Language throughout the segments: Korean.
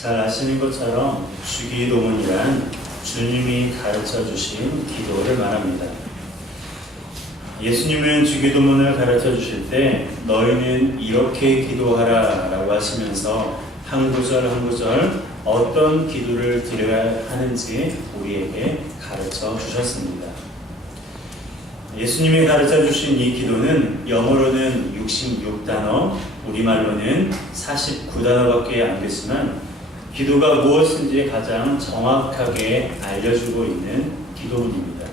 잘 아시는 것처럼 주기도문이란 주님이 가르쳐 주신 기도를 말합니다. 예수님은 주기도문을 가르쳐 주실 때 너희는 이렇게 기도하라 라고 하시면서 한 구절 한 구절 어떤 기도를 드려야 하는지 우리에게 가르쳐 주셨습니다. 예수님이 가르쳐 주신 이 기도는 영어로는 66단어, 우리말로는 49단어밖에 안 되지만 기도가 무엇인지 가장 정확하게 알려주고 있는 기도문입니다.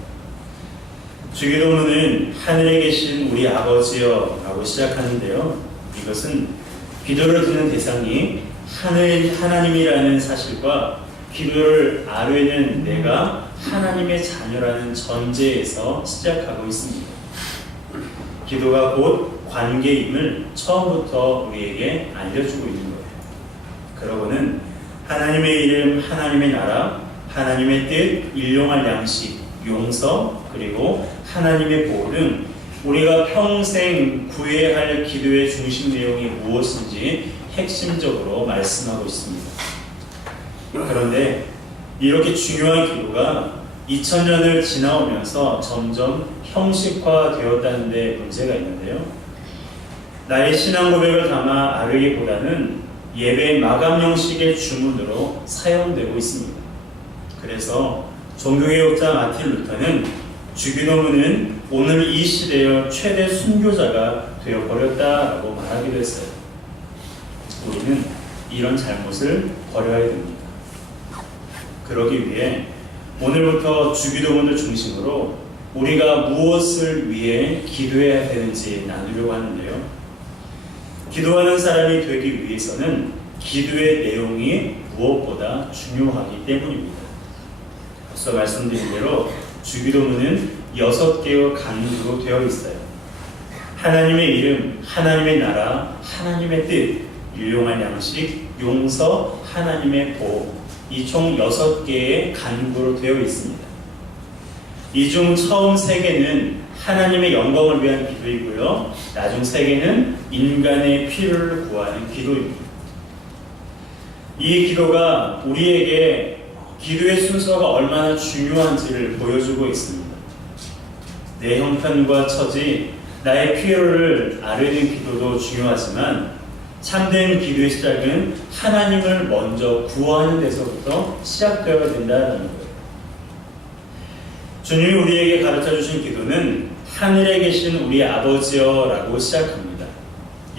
주기도문은 하늘에 계신 우리 아버지여 라고 시작하는데요. 이것은 기도를 드는 대상이 하나님이라는 사실과 기도를 아뢰는 내가 하나님의 자녀라는 전제에서 시작하고 있습니다. 기도가 곧 관계임을 처음부터 우리에게 알려주고 있는 거예요. 그러고는 하나님의 이름, 하나님의 나라, 하나님의 뜻, 일용할 양식, 용서, 그리고 하나님의 보호 등 우리가 평생 구해야 할 기도의 중심 내용이 무엇인지 핵심적으로 말씀하고 있습니다. 그런데 이렇게 중요한 기도가 2000년을 지나오면서 점점 형식화되었다는 데 문제가 있는데요. 나의 신앙 고백을 담아 아뢰기보다는 예배 마감 형식의 주문으로 사용되고 있습니다. 그래서 종교개혁자 마틴 루터는 주기도문은 오늘 이 시대의 최대 순교자가 되어버렸다라고 말하기도 했어요. 우리는 이런 잘못을 버려야 됩니다. 그러기 위해 오늘부터 주기도문을 중심으로 우리가 무엇을 위해 기도해야 되는지 나누려고 하는데요. 기도하는 사람이 되기 위해서는 기도의 내용이 무엇보다 중요하기 때문입니다. 앞서 말씀드린 대로 주기도문은 6개의 강구로 되어 있어요. 하나님의 이름, 하나님의 나라, 하나님의 뜻, 유용한 양식, 용서, 하나님의 보호, 이 총 6개의 간구로 되어 있습니다. 이 중 처음 3개는 하나님의 영광을 위한 기도이고요. 나중 3개는 인간의 필요를 구하는 기도입니다. 이 기도가 우리에게 기도의 순서가 얼마나 중요한지를 보여주고 있습니다. 내 형편과 처지, 나의 필요를 아뢰는 기도도 중요하지만 참된 기도의 시작은 하나님을 먼저 구하는 데서부터 시작되어야 된다는 거예요. 주님이 우리에게 가르쳐 주신 기도는 하늘에 계신 우리 아버지여 라고 시작합니다.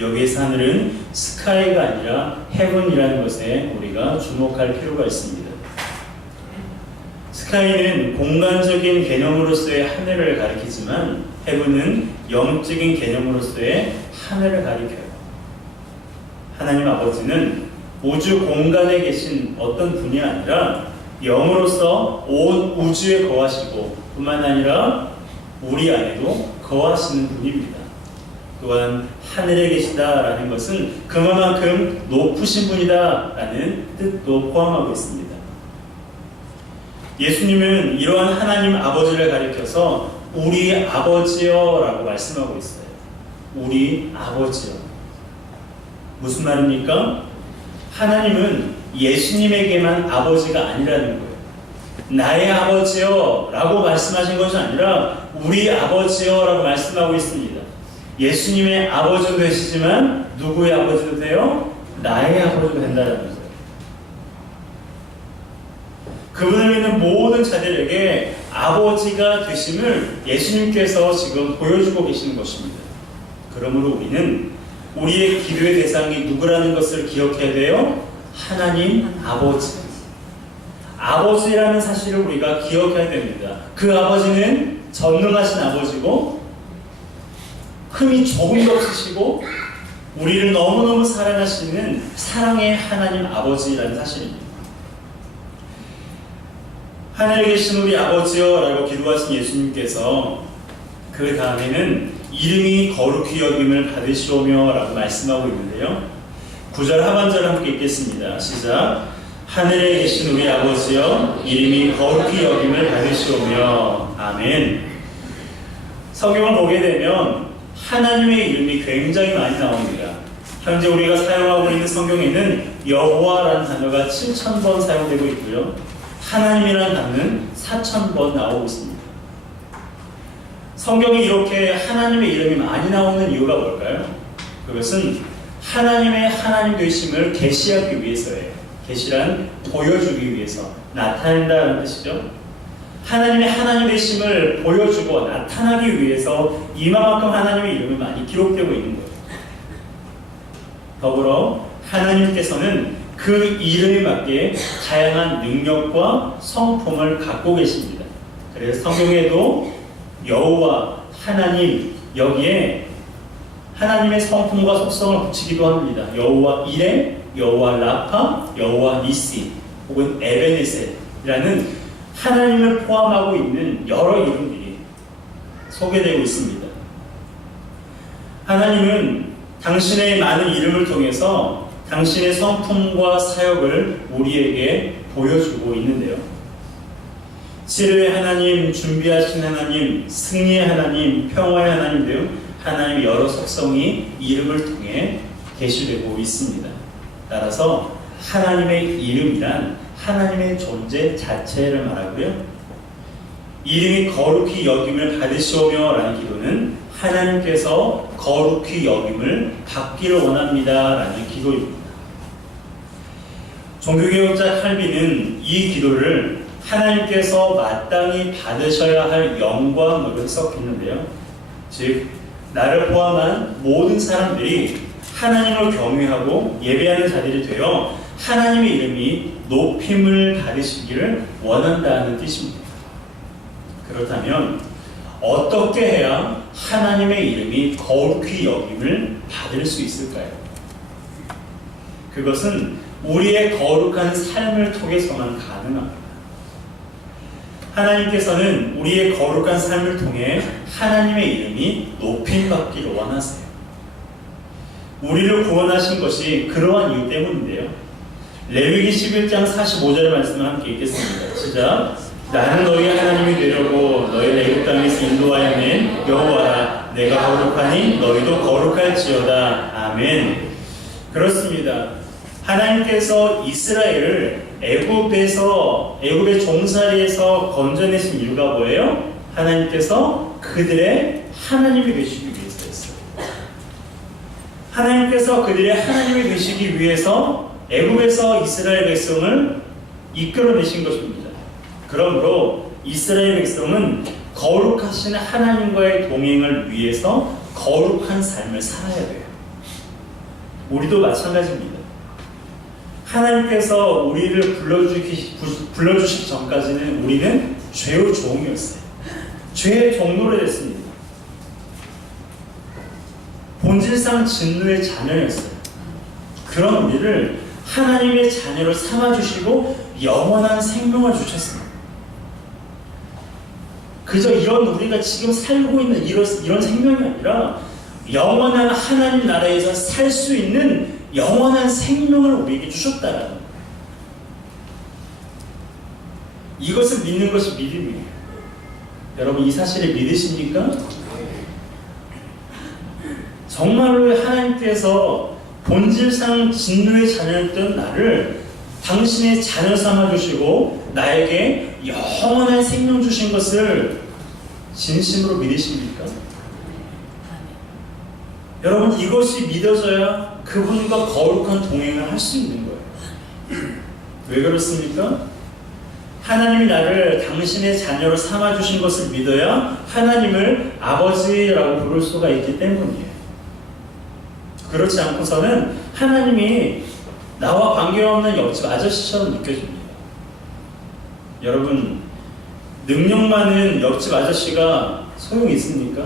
여기에서 하늘은 스카이가 아니라 헤븐이라는 것에 우리가 주목할 필요가 있습니다. 스카이는 공간적인 개념으로서의 하늘을 가리키지만 헤븐은 영적인 개념으로서의 하늘을 가리켜요. 하나님 아버지는 우주 공간에 계신 어떤 분이 아니라 영으로서 온 우주에 거하시고 뿐만 아니라 우리 안에도 거하시는 분입니다. 또한 하늘에 계시다라는 것은 그만큼 높으신 분이다라는 뜻도 포함하고 있습니다. 예수님은 이러한 하나님 아버지를 가리켜서 우리 아버지여라고 말씀하고 있어요. 우리 아버지여. 무슨 말입니까? 하나님은 예수님에게만 아버지가 아니라는 거예요. 나의 아버지여 라고 말씀하신 것이 아니라 우리 아버지여 라고 말씀하고 있습니다. 예수님의 아버지도 되시지만 누구의 아버지도 돼요? 나의 아버지도 된다는 거죠. 그분을 믿는 모든 자들에게 아버지가 되심을 예수님께서 지금 보여주고 계시는 것입니다. 그러므로 우리는 우리의 기도의 대상이 누구라는 것을 기억해야 돼요? 하나님 아버지. 아버지라는 사실을 우리가 기억해야 됩니다. 그 아버지는 전능하신 아버지고 흠이 조금도 없으시고 우리를 너무너무 사랑하시는 사랑의 하나님 아버지라는 사실입니다. 하늘에 계신 우리 아버지여 라고 기도하신 예수님께서 그 다음에는 이름이 거룩히 여김을 받으시오며 라고 말씀하고 있는데요. 9절 하반절 함께 읽겠습니다. 시작. 하늘에 계신 우리 아버지여 이름이 거룩히 여김을 받으시오며. 아멘. 성경을 보게 되면 하나님의 이름이 굉장히 많이 나옵니다. 현재 우리가 사용하고 있는 성경에는 여호와라는 단어가 7,000번 사용되고 있고요. 하나님이라는 단어는 4,000번 나오고 있습니다. 성경에 이렇게 하나님의 이름이 많이 나오는 이유가 뭘까요? 그것은 하나님의 하나님 되심을 계시하기 위해서예요. 계시란 보여주기 위해서, 나타낸다는 뜻이죠. 하나님의 하나님 되심을 보여주고 나타나기 위해서 이만큼 하나님의 이름이 많이 기록되고 있는 거예요. 더불어 하나님께서는 그 이름에 맞게 다양한 능력과 성품을 갖고 계십니다. 그래서 성경에도 여호와, 하나님, 여기에 하나님의 성품과 속성을 붙이기도 합니다. 여호와 이레, 여호와 라파, 여호와 니시, 혹은 에베네셀이라는 하나님을 포함하고 있는 여러 이름들이 소개되고 있습니다. 하나님은 당신의 많은 이름을 통해서 당신의 성품과 사역을 우리에게 보여주고 있는데요. 치료의 하나님, 준비하신 하나님, 승리의 하나님, 평화의 하나님 등 하나님의 여러 속성이 이름을 통해 계시되고 있습니다. 따라서 하나님의 이름이란 하나님의 존재 자체를 말하고요. 이름이 거룩히 여김을 받으시오며 라는 기도는 하나님께서 거룩히 여김을 받기를 원합니다 라는 기도입니다. 종교개혁자 칼빈은 이 기도를 하나님께서 마땅히 받으셔야 할 영광으로 해석했는데요. 즉 나를 포함한 모든 사람들이 하나님을 경외하고 예배하는 자들이 되어 하나님의 이름이 높임을 받으시기를 원한다는 뜻입니다. 그렇다면 어떻게 해야 하나님의 이름이 거룩히 여김을 받을 수 있을까요? 그것은 우리의 거룩한 삶을 통해서만 가능합니다. 하나님께서는 우리의 거룩한 삶을 통해 하나님의 이름이 높임받기를 원하세요. 우리를 구원하신 것이 그러한 이유 때문인데요. 레위기 11장 45절의 말씀을 함께 읽겠습니다. 시작. 나는 너희 하나님이 되려고 너희를 애굽 땅에서 인도하여 낸 여호와라. 내가 거룩하니 너희도 거룩할지어다. 아멘. 그렇습니다. 하나님께서 이스라엘을 애굽의 종살이에서 건져내신 이유가 뭐예요? 하나님께서 그들의 하나님이 되시기 위해서였어요. 하나님께서 그들의 하나님이 되시기 위해서 애굽에서 이스라엘 백성을 이끌어내신 것입니다. 그러므로 이스라엘 백성은 거룩하신 하나님과의 동행을 위해서 거룩한 삶을 살아야 돼요. 우리도 마찬가지입니다. 하나님께서 우리를 불러주시기 전까지는 우리는 죄의 종이었어요. 죄의 종로를 했습니다. 본질상 진노의 자녀였어요. 그런 우리를 하나님의 자녀를 삼아주시고 영원한 생명을 주셨습니다. 그저 이런 우리가 지금 살고 있는 이런 생명이 아니라 영원한 하나님 나라에서 살 수 있는 영원한 생명을 우리에게 주셨다라는 거예요. 이것을 믿는 것이 믿음이에요. 여러분 이 사실을 믿으십니까? 정말로 하나님께서 본질상 진노의 자녀였던 나를 당신의 자녀 삼아주시고 나에게 영원한 생명 주신 것을 진심으로 믿으십니까? 여러분 이것이 믿어져야 그분과 거룩한 동행을 할 수 있는 거예요. 왜 그렇습니까? 하나님이 나를 당신의 자녀로 삼아주신 것을 믿어야 하나님을 아버지라고 부를 수가 있기 때문이에요. 그렇지 않고서는 하나님이 나와 관계없는 옆집 아저씨처럼 느껴집니다. 여러분 능력 많은 옆집 아저씨가 소용이 있습니까?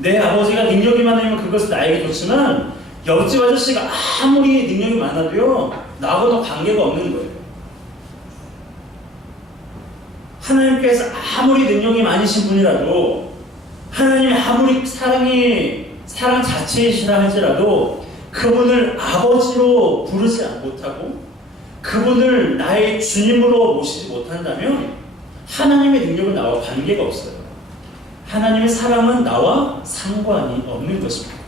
내 아버지가 능력이 많으면 그것은 나에게 좋지만 옆집 아저씨가 아무리 능력이 많아도요 나하고는 관계가 없는 거예요. 하나님께서 아무리 능력이 많으신 분이라도 하나님이 아무리 사랑 자체이시라 할지라도 그분을 아버지로 부르지 못하고 그분을 나의 주님으로 모시지 못한다면 하나님의 능력은 나와 관계가 없어요. 하나님의 사랑은 나와 상관이 없는 것입니다.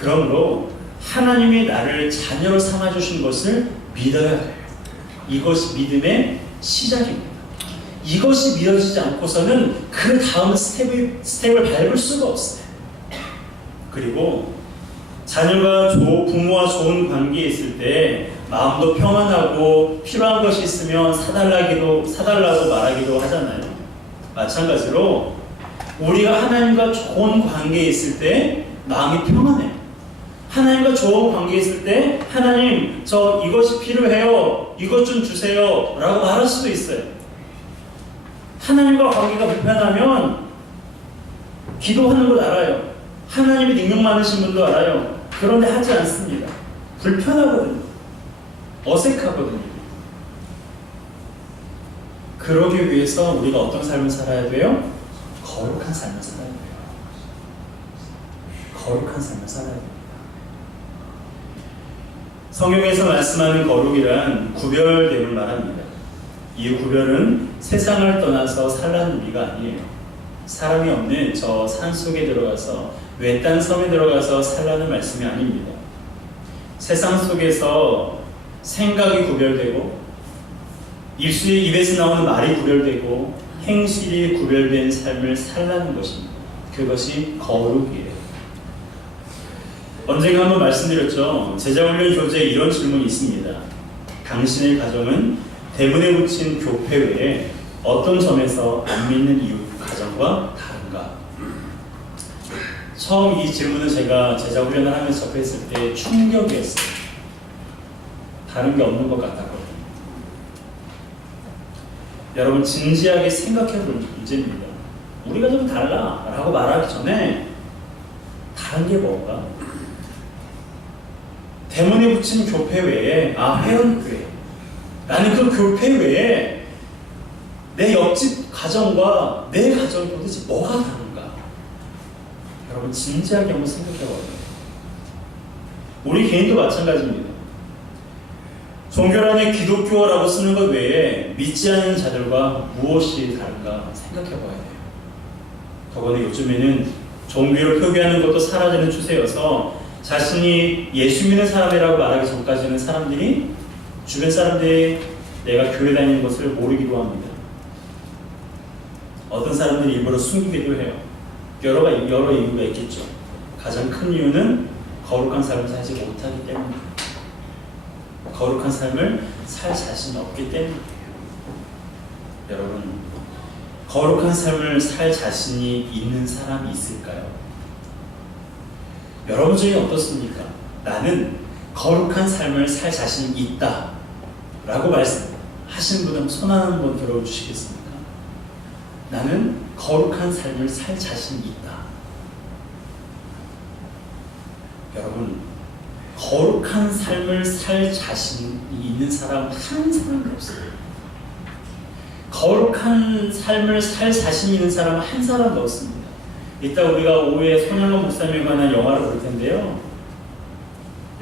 그러므로 하나님이 나를 자녀로 삼아주신 것을 믿어야 돼요. 이것이 믿음의 시작입니다. 이것이 믿어지지 않고서는 그 다음 스텝을 밟을 수가 없어요. 그리고 자녀가 부모와 좋은 관계에 있을 때 마음도 평안하고 필요한 것이 있으면 사달라고 말하기도 하잖아요. 마찬가지로 우리가 하나님과 좋은 관계에 있을 때 마음이 평안해요. 하나님과 좋은 관계에 있을 때 하나님 저 이것이 필요해요. 이것 좀 주세요. 라고 말할 수도 있어요. 하나님과 관계가 불편하면 기도하는 걸 알아요. 하나님이 능력 많으신 분도 알아요. 그런데 하지 않습니다. 불편하거든요. 어색하거든요. 그러기 위해서 우리가 어떤 삶을 살아야 돼요? 거룩한 삶을 살아야 돼요. 거룩한 삶을 살아야 돼요. 성경에서 말씀하는 거룩이란 구별됨을 말합니다. 이 구별은 세상을 떠나서 살라는 의미가 아니에요. 사람이 없는 저 산속에 들어가서 외딴 섬에 들어가서 살라는 말씀이 아닙니다. 세상 속에서 생각이 구별되고 입에서 나오는 말이 구별되고 행실이 구별된 삶을 살라는 것입니다. 그것이 거룩이에요. 언젠가 한번 말씀드렸죠. 제자훈련 교재에 이런 질문이 있습니다. 당신의 가정은 대문에 붙인 교패 외에 어떤 점에서 안 믿는 이웃 가정과 다른가? 처음 이 질문은 제가 제자훈련을 하면서 접했을 때 충격이었어요. 다른 게 없는 것 같았거든요. 여러분 진지하게 생각해 볼 문제입니다. 우리가 좀 달라 라고 말하기 전에 다른 게 뭔가? 대문에 붙인 교패 외에 회원교회 나는 그 교패 외에 내 옆집 가정과 내 가정이 도대체 뭐가 다른가? 여러분 진지하게 한번 생각해 봐요. 우리 개인도 마찬가지입니다. 종교란에 기독교라고 쓰는 것 외에 믿지 않는 자들과 무엇이 다른가 생각해 봐야 돼요. 더구나 요즘에는 종교를 표기하는 것도 사라지는 추세여서 자신이 예수 믿는 사람이라고 말하기 전까지는 사람들이 주변 사람들이 내가 교회 다니는 것을 모르기도 합니다. 어떤 사람들이 일부러 숨기기도 해요. 여러 이유가 있겠죠. 가장 큰 이유는 거룩한 삶을 살지 못하기 때문입니다. 거룩한 삶을 살 자신이 없기 때문이에요. 여러분, 거룩한 삶을 살 자신이 있는 사람이 있을까요? 여러분 중에 어떻습니까? 나는 거룩한 삶을 살 자신이 있다 라고 말씀하신 분은 손 한번 들어주시겠습니까? 나는 거룩한 삶을 살 자신이 있다. 여러분, 거룩한 삶을 살 자신이 있는 사람 한 사람도 없어요. 거룩한 삶을 살 자신이 있는 사람 한 사람도 없습니다. 이따 우리가 오후에 손영원 목사님에 관한 영화를 볼 텐데요.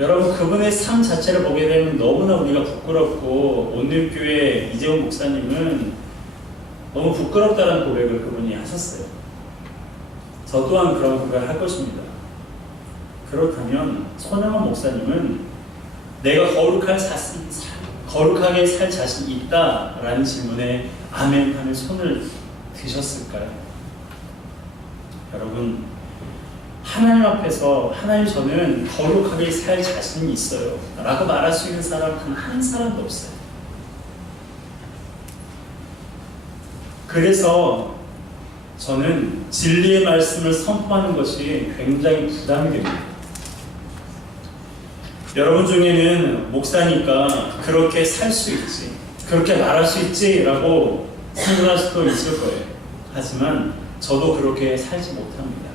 여러분 그분의 삶 자체를 보게 되면 너무나 우리가 부끄럽고 온누리교회 이재훈 목사님은 너무 부끄럽다는 고백을 그분이 하셨어요. 저 또한 그런 고백을 할 것입니다. 그렇다면 손영원 목사님은 내가 거룩하게 살 자신이 있다라는 질문에 아멘 하는 손을 드셨을까요? 여러분, 하나님 앞에서 하나님 저는 거룩하게 살 자신이 있어요 라고 말할 수 있는 사람 한 사람도 없어요. 그래서 저는 진리의 말씀을 선포하는 것이 굉장히 부담이 됩니다. 여러분 중에는 목사니까 그렇게 살 수 있지, 그렇게 말할 수 있지 라고 생각할 수도 있을 거예요. 하지만 저도 그렇게 살지 못합니다.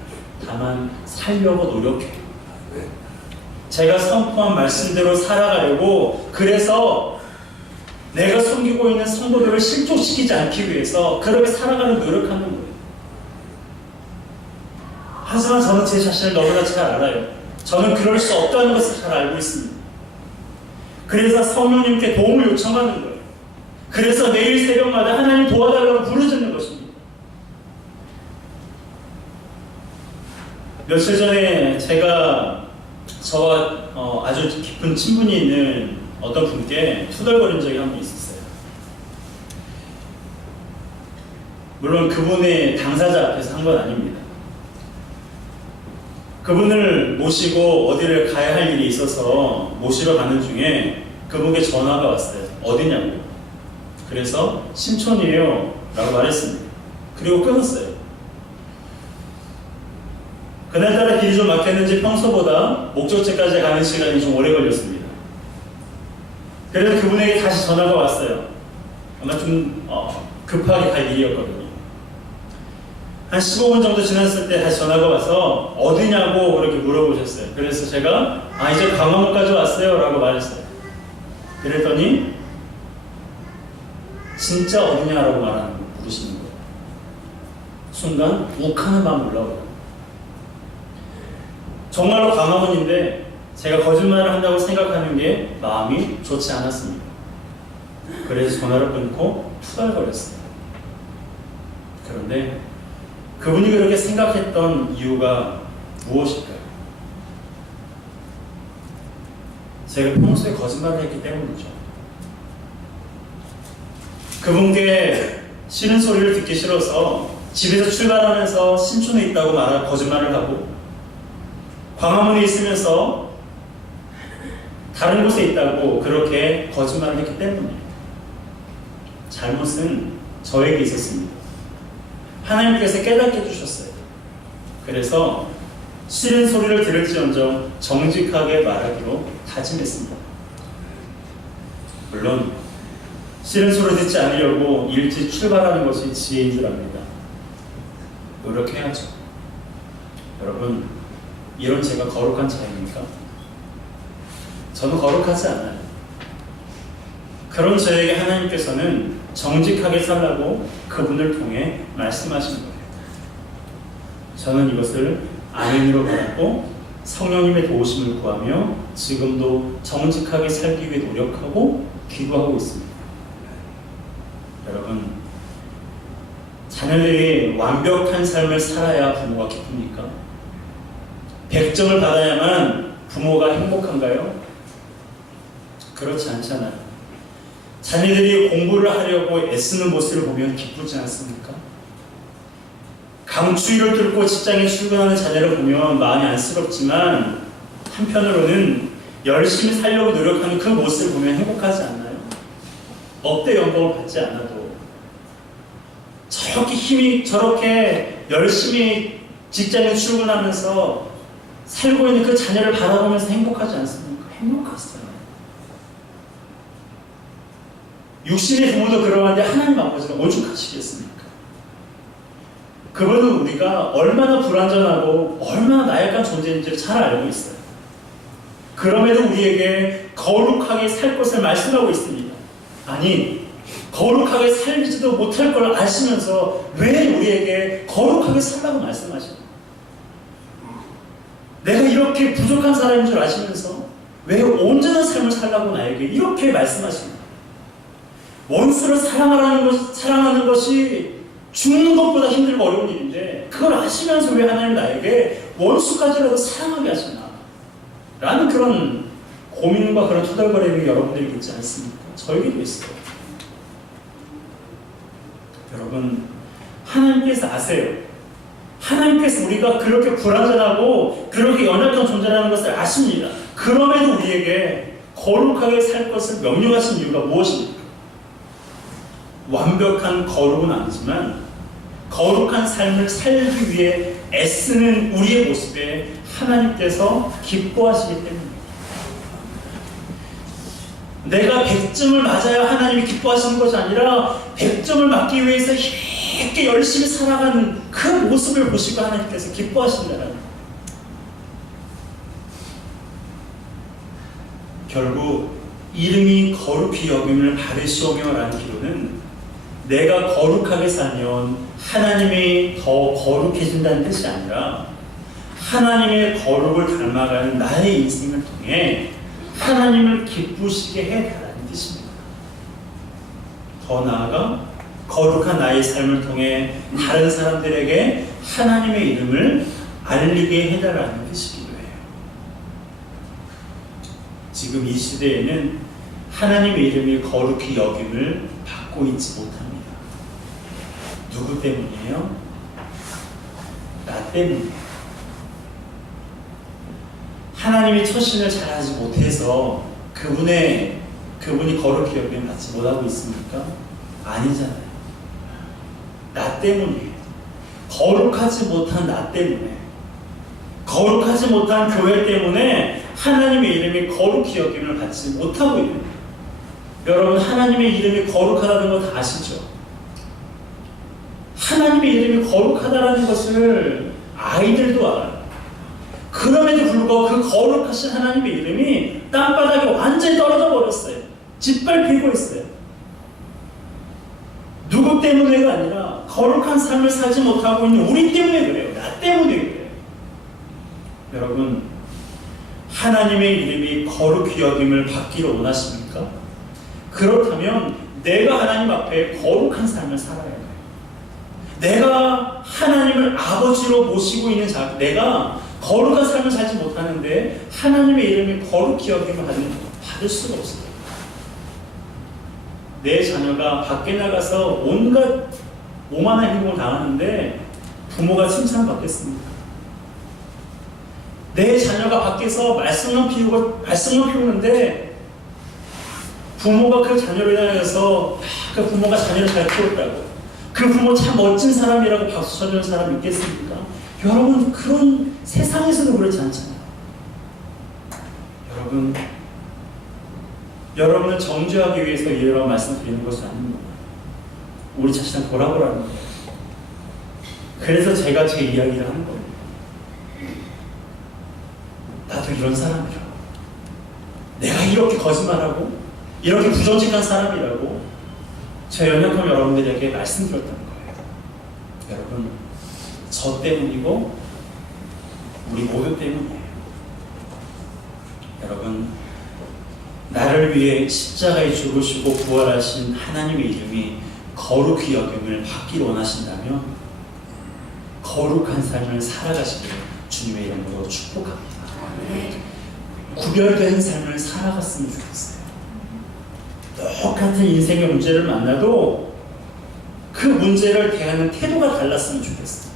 다만 살려고 노력해요. 제가 선포한 말씀대로 살아가려고, 그래서 내가 섬기고 있는 성도들을 실족시키지 않기 위해서 그렇게 살아가는 노력하는 거예요. 하지만 저는 제 자신을 너무나 잘 알아요. 저는 그럴 수 없다는 것을 잘 알고 있습니다. 그래서 성령님께 도움을 요청하는 거예요. 그래서 매일 새벽마다 하나님 도와달라고 부르짖는 것입니다. 며칠 전에 제가 저와 아주 깊은 친분이 있는 어떤 분께 투덜거린 적이 한 번 있었어요. 물론 그분의 당사자 앞에서 한 건 아닙니다. 그분을 모시고 어디를 가야 할 일이 있어서 모시러 가는 중에 그분께 전화가 왔어요. 어디냐고. 그래서 신촌이에요 라고 말했습니다. 그리고 끊었어요. 그날따라 길이 좀 막혔는지 평소보다 목적지까지 가는 시간이 좀 오래 걸렸습니다. 그래서 그분에게 다시 전화가 왔어요. 아마 좀 급하게 갈 일이었거든요. 한 15분 정도 지났을 때 다시 전화가 와서 어디냐고 그렇게 물어보셨어요. 그래서 제가 이제 강화문까지 왔어요 라고 말했어요. 그랬더니 진짜 어디냐라고 물으시는 거예요. 순간 욱하는 마음 올라오더라고요. 정말로 강화문인데 제가 거짓말을 한다고 생각하는 게 마음이 좋지 않았습니다. 그래서 전화를 끊고 투덜거렸어요. 그런데 그분이 그렇게 생각했던 이유가 무엇일까요? 제가 평소에 거짓말을 했기 때문이죠. 그분께 싫은 소리를 듣기 싫어서 집에서 출발하면서 신촌에 있다고 거짓말을 하고 광화문에 있으면서 다른 곳에 있다고 그렇게 거짓말을 했기 때문입니다. 잘못은 저에게 있었습니다. 하나님께서 깨닫게 해주셨어요. 그래서 싫은 소리를 들을지언정 정직하게 말하기로 다짐했습니다. 물론 싫은 소리 듣지 않으려고 일찍 출발하는 것이 지혜인 줄 압니다. 노력해야죠. 여러분, 이런 제가 거룩한 자입니까? 저는 거룩하지 않아요. 그런 저에게 하나님께서는 정직하게 살라고 그분을 통해 말씀하신 거예요. 저는 이것을 아멘으로 받았고 성령님의 도우심을 구하며 지금도 정직하게 살기 위해 노력하고 기도하고 있습니다. 여러분, 자녀들이 완벽한 삶을 살아야 부모가 기쁩니까? 100점을 받아야만 부모가 행복한가요? 그렇지 않잖아요. 자녀들이 공부를 하려고 애쓰는 모습을 보면 기쁘지 않습니까? 강추위를 뚫고 직장에 출근하는 자녀를 보면 마음이 안쓰럽지만 한편으로는 열심히 살려고 노력하는 그 모습을 보면 행복하지 않나요? 억대 연봉을 받지 않아도 저렇게 열심히 직장에 출근하면서 살고 있는 그 자녀를 바라보면서 행복하지 않습니까? 행복했어요. 육신의 부모도 그러한데 하나님 아버지가 오죽하시겠습니까? 그분은 우리가 얼마나 불완전하고 얼마나 나약한 존재인지를 잘 알고 있어요. 그럼에도 우리에게 거룩하게 살 것을 말씀하고 있습니다. 아니, 거룩하게 살지도 못할 걸 아시면서 왜 우리에게 거룩하게 살라고 말씀하시나요? 내가 이렇게 부족한 사람인 줄 아시면서 왜 온전한 삶을 살라고 나에게 이렇게 말씀하십니까? 원수를 사랑하는 것이 죽는 것보다 힘들고 어려운 일인데 그걸 아시면서 왜 하나님 나에게 원수까지라도 사랑하게 하시나? 라는 그런 고민과 그런 투덜거림이 여러분들이 있지 않습니까? 저에게도 있어요. 여러분, 하나님께서 아세요. 하나님께서 우리가 그렇게 불완전하고 그렇게 연약한 존재라는 것을 아십니다. 그럼에도 우리에게 거룩하게 살 것을 명령하신 이유가 무엇입니까? 완벽한 거룩은 아니지만 거룩한 삶을 살기 위해 애쓰는 우리의 모습에 하나님께서 기뻐하시기 때문입니다. 내가 100점을 맞아야 하나님이 기뻐하시는 것이 아니라 100점을 맞기 위해서 이렇게 열심히 살아가는 그 모습을 보시고 하나님께서 기뻐하신다는 거예요. 결국 이름이 거룩히 여김을 받으시오며 라는 기도는 내가 거룩하게 살면 하나님이 더 거룩해진다는 뜻이 아니라 하나님의 거룩을 닮아가는 나의 인생을 통해 하나님을 기쁘시게 해달라는 뜻입니다. 더 나아가 거룩한 나의 삶을 통해 다른 사람들에게 하나님의 이름을 알리게 해달라는 뜻이기도 해요. 지금 이 시대에는 하나님의 이름이 거룩히 여김을 받고 있지 못합니다. 누구 때문이에요? 나 때문이에요. 하나님이 처신을 잘하지 못해서 그분이 거룩히 여김을 받지 못하고 있습니까? 아니잖아요. 나 때문이에요. 거룩하지 못한 나 때문에, 거룩하지 못한 교회 때문에 하나님의 이름이 거룩히 여김을 받지 못하고 있는 거예요. 여러분, 하나님의 이름이 거룩하다는 거 다 아시죠? 하나님의 이름이 거룩하다는 것을 아이들도 알아요. 그럼에도 불구하고 그 거룩하신 하나님의 이름이 땅바닥에 완전히 떨어져 버렸어요. 짓밟히고 있어요. 누구 때문에가 아니라 거룩한 삶을 살지 못하고 있는 우리 때문에 그래요. 나 때문에 그래요. 여러분, 하나님의 이름이 거룩히 여김을 받기를 원하십니까? 그렇다면 내가 하나님 앞에 거룩한 삶을 살아야 돼요. 내가 하나님을 아버지로 모시고 있는 내가 거룩한 삶을 살지 못하는데 하나님의 이름이 거룩히 여김을 받을 수가 없어요. 내 자녀가 밖에 나가서 온갖 오만한 행동을 당하는데 부모가 칭찬받겠습니까? 내 자녀가 밖에서 말씀만 피우는데 부모가 그 자녀를 향해서 그 부모가 자녀를 잘 키웠다고, 그 부모 참 멋진 사람이라고 박수 쳐주는 사람 있겠습니까? 여러분, 그런 세상에서는 그렇지 않잖아요. 여러분을 정죄하기 위해서 이런 말씀드리는 것은 아닙니다. 우리 자신을 돌아보라는 거예요. 그래서 제가 제 이야기를 하는 거예요. 나도 이런 사람이라고, 내가 이렇게 거짓말하고 이렇게 부정직한 사람이라고 저 연약한 여러분들에게 말씀드렸다는 거예요. 여러분, 저 때문이고 우리 모두 때문이에요. 여러분, 나를 위해 십자가에 죽으시고 부활하신 하나님의 이름이 거룩히 여김을 받기를 원하신다면 거룩한 삶을 살아가시길 주님의 이름으로 축복합니다. 구별된 삶을 살아갔으면 좋겠어요. 똑같은 인생의 문제를 만나도 그 문제를 대하는 태도가 달랐으면 좋겠어요.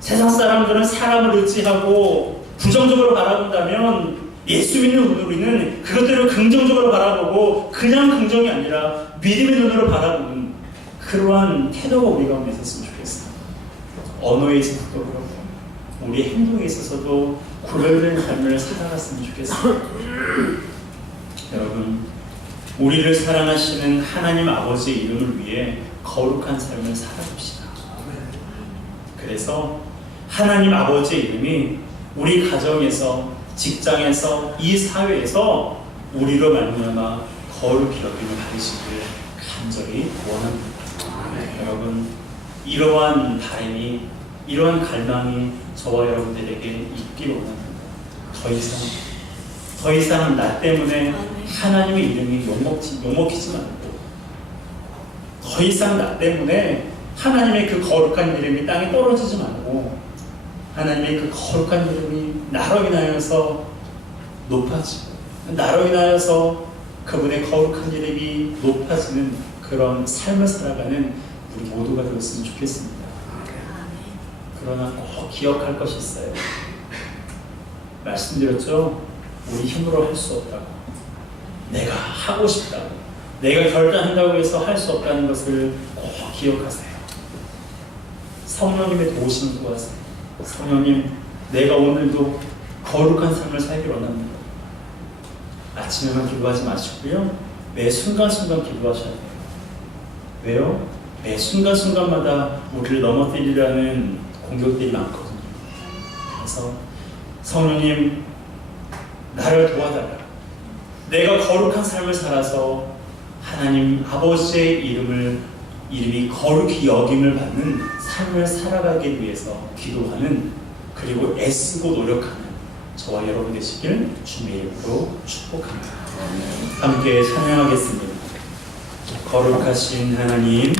세상 사람들은 사람을 의지하고 부정적으로 바라본다면 예수 믿는 우리는 그것들을 긍정적으로 바라보고 그냥 긍정이 아니라 믿음의 눈으로 바라보는 그러한 태도가 우리 가운데 있었으면 좋겠어요. 언어에 있어서도 그렇고 우리 행동에 있어서도 구별된 삶을 살아갔으면 좋겠어요. 여러분, 우리를 사랑하시는 하나님 아버지의 이름을 위해 거룩한 삶을 살아봅시다. 그래서 하나님 아버지의 이름이 우리 가정에서, 직장에서, 이 사회에서 우리로 말미암아 거룩히 여김을 받으시기를 간절히 원합니다. 여러분, 이러한 바람이, 이러한 갈망이 저와 여러분들에게 있기를 원합니다. 더 이상 나 때문에 하나님의 이름이 욕먹히지 말고, 더 이상 나 때문에 하나님의 그 거룩한 이름이 땅에 떨어지지 말고, 하나님의 그 거룩한 이름이 나로 인하여서 높아지고, 나로 인하여서 그분의 거룩한 이름이 높아지는 그런 삶을 살아가는 우리 모두가 되었으면 좋겠습니다. 그러나 꼭 기억할 것이 있어요. 말씀드렸죠? 우리 힘으로 할 수 없다고, 내가 하고 싶다고, 내가 결단한다고 해서 할 수 없다는 것을 꼭 기억하세요. 성령님의 도우심을 구하세요. 성령님, 내가 오늘도 거룩한 삶을 살기를 원합니다. 아침에만 기도하지 마시고요, 매 순간순간 기도하셔야 돼요. 왜요? 매 순간순간마다 우리를 넘어뜨리려는 공격들이 많거든요. 그래서 성령님, 나를 도와달라. 내가 거룩한 삶을 살아서 하나님 아버지의 이름이 거룩히 여김을 받는 삶을 살아가기 위해서 기도하는, 그리고 애쓰고 노력하는 저와 여러분 되시길 주님의 이름으로 축복합니다. 함께 찬양하겠습니다. 거룩하신 하나님,